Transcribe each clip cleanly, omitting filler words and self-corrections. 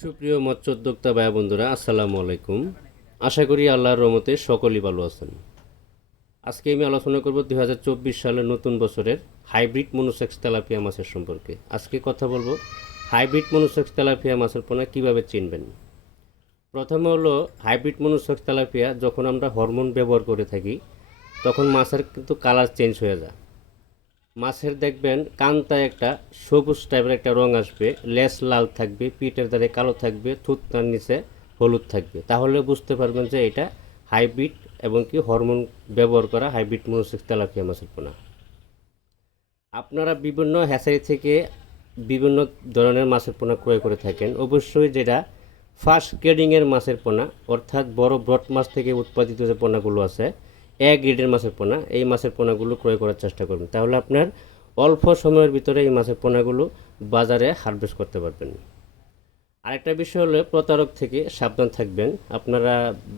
সুপ্রিয় মৎস্য উদ্যোক্তা ভাই বন্ধুরা, আসসালামু আলাইকুম। আশা করি আল্লাহর রহমতে সকলেই ভালো আছেন। আজকে আমি আলোচনা করব 2024 সালের নতুন বছরের হাইব্রিড মনোসেক্স তেলাপিয়া মাছের সম্পর্কে। আজকে কথা বলবো হাইব্রিড মনোসেক্স তেলাপিয়া মাছের পোনা কীভাবে চিনবেন। প্রথমে হলো হাইব্রিড মনোসেক্স তেলাপিয়া যখন আমরা হরমোন ব্যবহার করে থাকি তখন মাছের কিন্তু কালার চেঞ্জ হয়ে যায়। মাছের দেখবেন কান্তায় একটা সবুজ টাইপের একটা রং আসবে, লেজ লাল থাকবে, পিঠের ধারে কালো থাকবে, থুতনার নিচে হলুদ থাকবে। তাহলে বুঝতে পারবেন যে এটা হাইব্রিড এবং কি হরমোন ব্যবহার করা হাইব্রিড মনোসেক্স তেলাপিয়া মাছের পোনা। আপনারা বিভিন্ন হ্যাচারি থেকে বিভিন্ন ধরনের মাছের পোনা ক্রয় করে থাকেন। অবশ্যই যেটা ফার্স্ট গ্রেডিংয়ের মাছের পোনা, অর্থাৎ বড় ব্রড মাছ থেকে উৎপাদিত যে পোনাগুলো আছে, গ্রেডের মাছের পোনা, এই মাছের পোনাগুলো ক্রয় করার চেষ্টা করবেন। তাহলে আপনার অল্প সময়ের ভিতরে এই মাছের পোনাগুলো বাজারে হারভেস্ট করতে পারবেন। আরেকটা বিষয় হলো প্রতারক থেকে সাবধান থাকবেন। আপনারা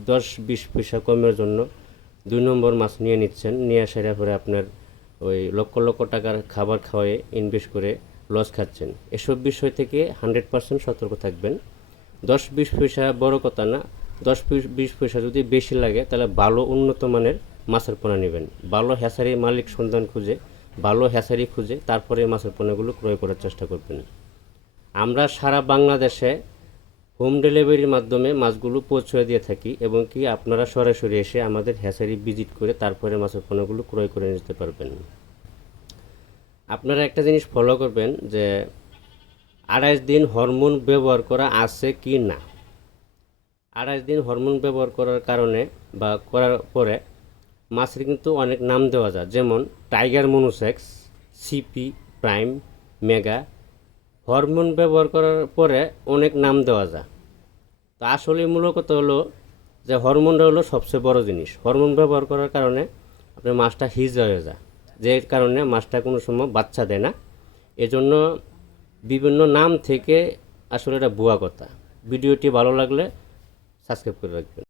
10-20 পয়সা কমের জন্য 2 নম্বর মাছ নিয়ে নিচ্ছেন, নিয়ে আসার পরে আপনার ওই লক্ষ লক্ষ টাকার খাবার খাওয়ায়ে ইনভেস্ট করে লস খাচ্ছেন। এসব বিষয় থেকে 100% সতর্ক থাকবেন। 10-20 পয়সা বড় কথা না, 10-20 পয়সা যদি বেশি লাগে তাহলে ভালো উন্নত মানের মাছের পোনা নেবেন। ভালো হ্যাচারি মালিক সন্ধান খুঁজে, ভালো হ্যাচারি খুঁজে তারপরে মাছের পোনাগুলো ক্রয় করার চেষ্টা করবেন। আমরা সারা বাংলাদেশে হোম ডেলিভারির মাধ্যমে মাছগুলো পৌঁছে দিয়ে থাকি এবং কি আপনারা সরাসরি এসে আমাদের হ্যাচারি ভিজিট করে তারপরে মাছের পোনাগুলো ক্রয় করে নিতে পারবেন। আপনারা একটা জিনিস ফলো করবেন যে 28 দিন হরমোন ব্যবহার করা আছে কি না। 28 দিন হরমোন ব্যবহার করার কারণে বা করার পরে মাছের কিন্তু অনেক নাম দেওয়া যায়, যেমন tiger monosex, CP, prime, mega. Hormone ব্যবহার করার পরে অনেক নাম দেওয়া যায়। তো আসলে মূল কথা হলো যে হরমোনটা হলো সবচেয়ে বড় জিনিস। হরমোন ব্যবহার করার কারণে আপনার মাছটা হিজড়া হয়ে যায়, যে কারণে মাছটা কোনো সময় বাচ্চা দেয় না। এজন্য বিভিন্ন নাম থেকে আসলে এটা ভুয়া কথা। ভিডিওটি ভালো লাগলে সাবস্ক্রাইব করে রাখবেন।